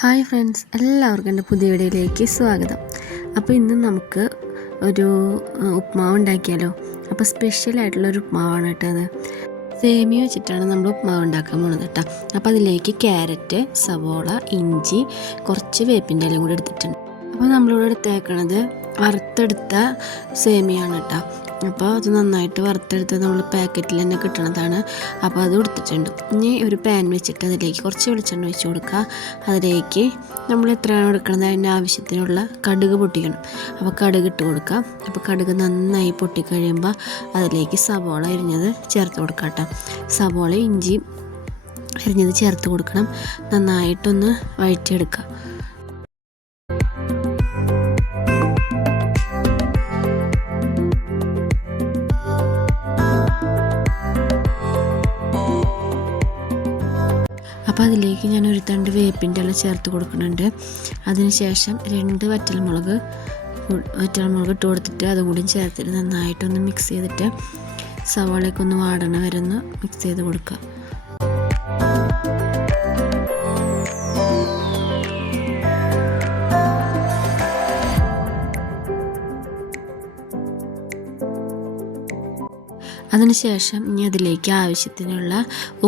Hi friends എല്ലാവർക്കും എന്റെ പുതിയ വീഡിയോയിലേക്ക് സ്വാഗതം. അപ്പോൾ ഇന്ന് നമുക്ക് ഒരു ഉപ്മാവ് ഉണ്ടാക്കിയാലോ? അപ്പോൾ സ്പെഷ്യലായിട്ടുള്ള ഒരു ഉപ്മാവാണ് കേട്ടോ അത്. സേമിയ വെച്ചിട്ടാണ് നമ്മൾ ഉപ്മാവ് ഉണ്ടാക്കാൻ പോകുന്നത് കേട്ടോ. അപ്പോൾ അതിലേക്ക് ക്യാരറ്റ് സവോള ഇഞ്ചി കുറച്ച് വേപ്പിന്റെ ഇലയും കൂടി എടുത്തിട്ടുണ്ട്. അപ്പോൾ നമ്മളിവിടെ എടുത്തേക്കണത് വറുത്തെടുത്ത സേമിയാണ് കേട്ടോ. അപ്പോൾ അത് നന്നായിട്ട് വറുത്തെടുത്ത് നമ്മൾ പാക്കറ്റിൽ തന്നെ കിട്ടണതാണ്. അപ്പോൾ അത് കൊടുത്തിട്ടുണ്ട് ഇനി ഒരു പാൻ വെച്ചിട്ട് അതിലേക്ക് കുറച്ച് വെളിച്ചെണ്ണ ഒഴിച്ച് കൊടുക്കുക. അതിലേക്ക് നമ്മൾ എത്രയാണ് എടുക്കുന്നത് അതിന്റെ ആവശ്യത്തിനുള്ള കടുക് പൊട്ടിക്കണം. അപ്പോൾ കടുക് ഇട്ട് കൊടുക്കുക. അപ്പോൾ കടുക് നന്നായി പൊട്ടിക്കഴിയുമ്പോൾ അതിലേക്ക് സവോള അരിഞ്ഞത് ചേർത്ത് കൊടുക്കുക കേട്ടോ. സവോള ഇഞ്ചിയും അരിഞ്ഞത് ചേർത്ത് കൊടുക്കണം. നന്നായിട്ടൊന്ന് വഴറ്റിയെടുക്കുക. അപ്പോൾ അതിലേക്ക് ഞാൻ ഒരു തണ്ട് വേപ്പിന്റെ ഇല ചേർത്ത് കൊടുക്കുന്നുണ്ട്. അതിനുശേഷം രണ്ട് വറ്റൽമുളക് വറ്റൽ വറ്റൽമുളക് ഇട്ട് കൊടുത്തിട്ട് അതും കൂടി ചേർത്തിട്ട് നന്നായിട്ടൊന്ന് മിക്സ് ചെയ്തിട്ട് സവാളയൊക്കെ ഒന്ന് വാടണ വരെ ഒന്ന് മിക്സ് ചെയ്ത് കൊടുക്കുക. അതിനുശേഷം ഇനി അതിലേക്ക് ആവശ്യത്തിനുള്ള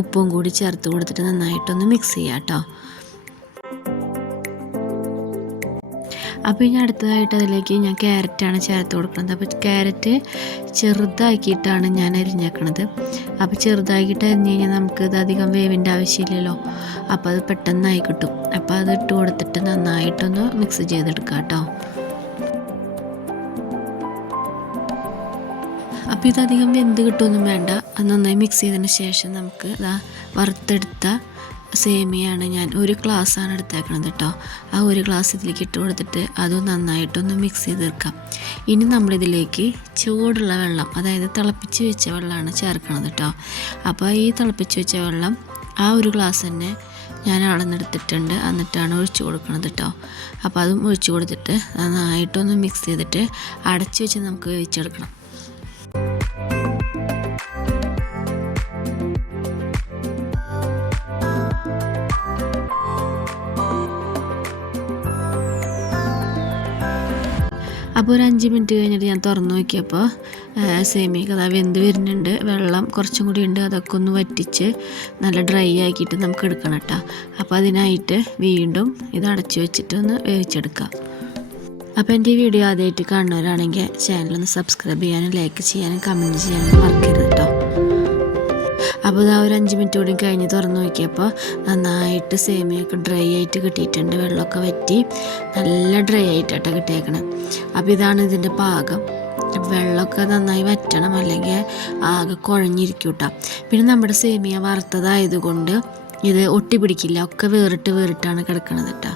ഉപ്പും കൂടി ചേർത്ത് കൊടുത്തിട്ട് നന്നായിട്ടൊന്ന് മിക്സ് ചെയ്യാം കേട്ടോ അപ്പോൾ ഇനി അടുത്തതായിട്ട് അതിലേക്ക് ഞാൻ ക്യാരറ്റാണ് ചേർത്ത് കൊടുക്കുന്നത്. അപ്പോൾ ക്യാരറ്റ് ചെറുതാക്കിയിട്ടാണ് ഞാൻ അരിഞ്ഞേക്കണത്. അപ്പോൾ ചെറുതാക്കിയിട്ട് അരിഞ്ഞ് കഴിഞ്ഞാൽ നമുക്ക് ഇത് അധികം വേവിന്റെ ആവശ്യമില്ലല്ലോ. അപ്പോൾ അത് പെട്ടെന്നായി കിട്ടും. അപ്പോൾ അത് ഇട്ട് കൊടുത്തിട്ട് നന്നായിട്ടൊന്ന് മിക്സ് ചെയ്തെടുക്കാം കേട്ടോ അപ്പോൾ ഇതധികം വെന്ത് കിട്ടുമൊന്നും വേണ്ട. അത് നന്നായി മിക്സ് ചെയ്തതിന് ശേഷം നമുക്ക് ഇതാ വറുത്തെടുത്ത സേമിയാണ് ഞാൻ ഒരു ഗ്ലാസ്സാണ് എടുത്തേക്കണത് കേട്ടോ ആ ഒരു ഗ്ലാസ് ഇതിലേക്ക് ഇട്ട് കൊടുത്തിട്ട് അത് നന്നായിട്ടൊന്ന് മിക്സ് ചെയ്ത് തീർക്കാം. ഇനി നമ്മളിതിലേക്ക് ചൂടുള്ള വെള്ളം അതായത് തിളപ്പിച്ച് വെച്ച വെള്ളമാണ് ചേർക്കണത് കേട്ടോ അപ്പോൾ ഈ തിളപ്പിച്ച് വെച്ച വെള്ളം ആ ഒരു ഗ്ലാസ് തന്നെ ഞാൻ അളന്നെടുത്തിട്ടുണ്ട്. എന്നിട്ടാണ് ഒഴിച്ച് കൊടുക്കണത് കേട്ടോ അപ്പോൾ അതും ഒഴിച്ച് കൊടുത്തിട്ട് നന്നായിട്ടൊന്ന് മിക്സ് ചെയ്തിട്ട് അടച്ചു വെച്ച് നമുക്ക് വേവിച്ചെടുക്കണം. അപ്പോൾ ഒരു അഞ്ച് മിനിറ്റ് കഴിഞ്ഞിട്ട് ഞാൻ തുറന്നു നോക്കിയപ്പോൾ സേമിയ കഥ വെന്ത് വരുന്നുണ്ട്. വെള്ളം കുറച്ചും കൂടി ഉണ്ട്. അതൊക്കെ ഒന്ന് വറ്റിച്ച് നല്ല ഡ്രൈ ആക്കിയിട്ട് നമുക്ക് എടുക്കണം കേട്ടോ. അപ്പോൾ അതിനായിട്ട് വീണ്ടും ഇത് അടച്ചു വെച്ചിട്ട് ഒന്ന് വേവിച്ചെടുക്കാം. അപ്പോൾ എന്റെ ഈ വീഡിയോ ആദ്യമായിട്ട് കാണുന്നവരാണെങ്കിൽ ചാനലൊന്ന് സബ്സ്ക്രൈബ് ചെയ്യാനും ലൈക്ക് ചെയ്യാനും കമന്റ് ചെയ്യാനും മറക്കരുത് കേട്ടോ. അപ്പോൾ ഇതാ ഒരു അഞ്ച് മിനിറ്റ് കൂടി കഴിഞ്ഞ് തുറന്ന് നോക്കിയപ്പോൾ നന്നായിട്ട് സേമിയൊക്കെ ഡ്രൈ ആയിട്ട് കിട്ടിയിട്ടുണ്ട്. വെള്ളമൊക്കെ വറ്റി നല്ല ഡ്രൈ ആയിട്ടാട്ടോ കിട്ടിയേക്കണേ അപ്പോൾ ഇതാണ് ഇതിന്റെ പാകം. വെള്ളമൊക്കെ നന്നായി വറ്റണം. അല്ലെങ്കിൽ ആകെ കുഴഞ്ഞിരിക്കും കേട്ടോ പിന്നെ നമ്മുടെ സേമിയ വറുത്തതായതുകൊണ്ട് ഇത് ഒട്ടിപ്പിടിക്കില്ല. ഒക്കെ വേറിട്ട് വേറിട്ടാണ് കിടക്കുന്നത് കേട്ടോ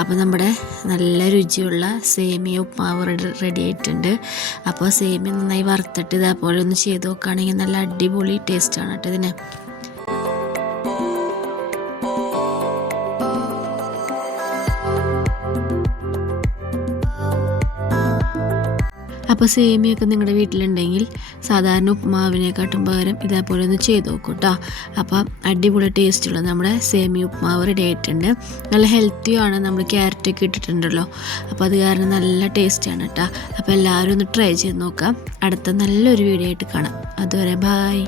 അപ്പോൾ നമ്മുടെ നല്ല രുചിയുള്ള സേമിയ ഉപ്മാവ് റെഡി റെഡി ആയിട്ടുണ്ട്. അപ്പോൾ സേമിയ നന്നായി വറുത്തിട്ട് ഇതേപോലെ ഒന്ന് ചെയ്ത് നോക്കുകയാണെങ്കിൽ നല്ല അടിപൊളി ടേസ്റ്റാണ് കേട്ടോ ഇതിന്. അപ്പോൾ സേമിയൊക്കെ നിങ്ങളുടെ വീട്ടിലുണ്ടെങ്കിൽ സാധാരണ ഉപ്മാവിനെക്കാട്ടും പകരം ഇതേപോലെ ഒന്ന് ചെയ്ത് നോക്കും കേട്ടോ അപ്പം അടിപൊളി ടേസ്റ്റുള്ള നമ്മുടെ സേമി ഉപ്മാവ് റെഡി ആയിട്ടുണ്ട്. നല്ല ഹെൽത്തിയാണ് നമ്മൾ ക്യാരറ്റൊക്കെ ഇട്ടിട്ടുണ്ടല്ലോ. അപ്പോൾ അത് കാരണം നല്ല ടേസ്റ്റാണ് കേട്ടോ അപ്പോൾ എല്ലാവരും ഒന്ന് ട്രൈ ചെയ്ത് നോക്കാം. അടുത്ത നല്ലൊരു വീഡിയോ ആയിട്ട് കാണാം. അതുവരെ ബായ്